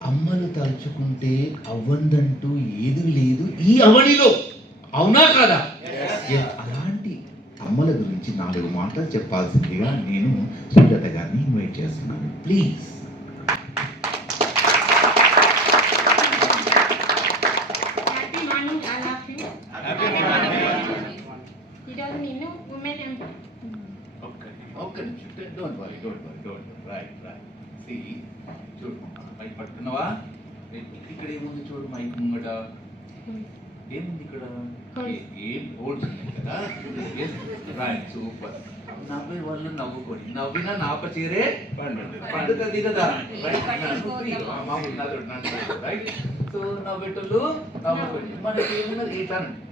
అమ్మలు తలుచుకుంటే అవ్వందంటూ ఏది లేదు ఈ అవనిలో. అవునా కదా? అలాంటి అమ్మల గురించి నాలుగు మాటలు చెప్పాల్సిందిగా నేను సుజాత గారిని ఇన్వైట్ చేస్తున్నాను. ప్లీజ్ ఒక్క నిమిషం don't worry don't worry don't right right see చూడు మైక్ పట్టుకున్నావా? ఇక్కడ ఏముంది చూడు మైక్ ముంగట? ఏముంది ఇక్కడ. ఏ- హోల్స్ ఉన్నాయి కదా? రైట్ సూపర్ నవ్వే వాళ్ళు నవ్వుకోండి నవ్వినా నాప చీరే పండుగది కదా రైట్ సో నవ్వేటోళ్ళు నవ్వుకోండి మనకి ఏమున్నది ఇట్లా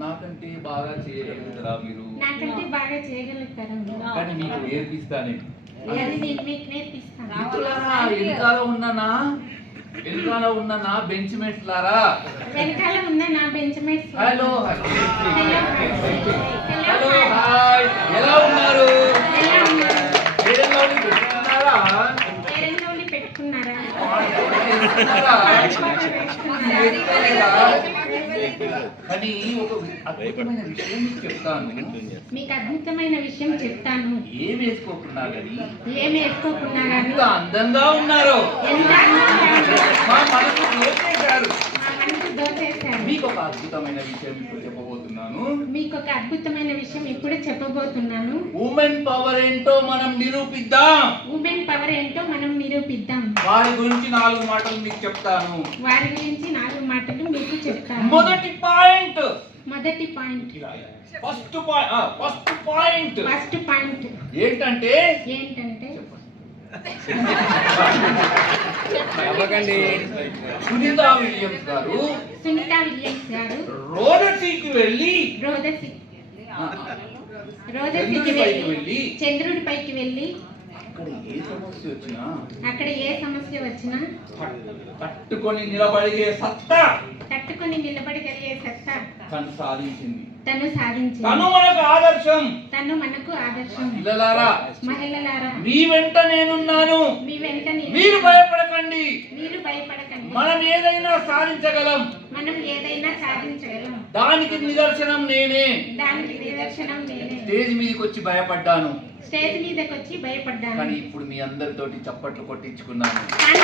నాకంటే బాగా చేయగలుగుతారా మీరు నాకంటే బాగా చేయగలుగుతారు కానీ మీకు నేర్పిస్తానే అది నేను మీకు నేర్పిస్తాను మిత్రులారా వెనకాల ఉన్నానా వెనకాల ఉన్నానా బెంచ్ మేట్స్ లారా వెనకాల ఉన్న నా bench mates hello hello hi ఎలా ఉన్నారు ఎలా ఉన్నారు ఏదైనా పెట్టుకున్నారా కానీ ఒక అద్భుతమైన విషయం మీకు చెప్తాను. మీకు అద్భుతమైన విషయం చెప్తాను. ఏం వేసుకోకున్నా కానీ ఏం ఎంత అందంగా ఉన్నారు. మా మనసు దోచేశారు. మీకు ఒక అద్భుతమైన విషయం ఇప్పుడు చెప్పబోతున్నాను. మీకు ఒక అద్భుతమైన విషయం ఇప్పుడే చెప్పబోతున్నాను. ఉమెన్ పవర్ ఏంటో మనం నిరూపిద్దాం. ఉమెన్ పవర్ ఏంటో మనం నిరూపిద్దాం. వారి గురించి నాలుగు మాటలు మీకు చెప్తాను. వారి గురించి నాలుగు మాటలు మీకు మొదటి పాయింట్. మొదటి point. First point first point. First point. ఏంటంటే? ఏంటంటే? సునీత విలియమ్స్ గారు సునీత విలియమ్స్ గారు రోదసీకి వెళ్ళి రోదసి. ఆ, రోదసికి చంద్రుడిపైకి వెళ్ళి వెళ్ళి చంద్రుడి పైకి వెళ్ళి అక్కడ ఏ సమస్య వచ్చినా అక్కడ ఏ సమస్య వచ్చినా తట్- తట్టుకొని నిలబడిగే సత్తా. తట్టుకొని నిలబడగలిగే సత్తా తను సాధించింది. తను సాధించింది. తను మనకు ఆదర్శం. తను మనకు ఆదర్శం. పిల్లలారా మహిళలారా మీ వెంట నేనున్నాను. మీ వెంట మీరు భయపడకండి. మీరు భయపడకండి. మనం ఏదైనా సాధించగలం. మనం సాధించగలం దానికి నిదర్శనం నేనే. దానికి నిదర్శనం నేనే. స్టేజ్ మీదకి వచ్చి భయపడ్డాను. స్టేజ్ మీదకి వచ్చి భయపడ్డాను. కానీ ఇప్పుడు మీ అందరితోటి చప్పట్లు కొట్టించుకున్నాను. కానీ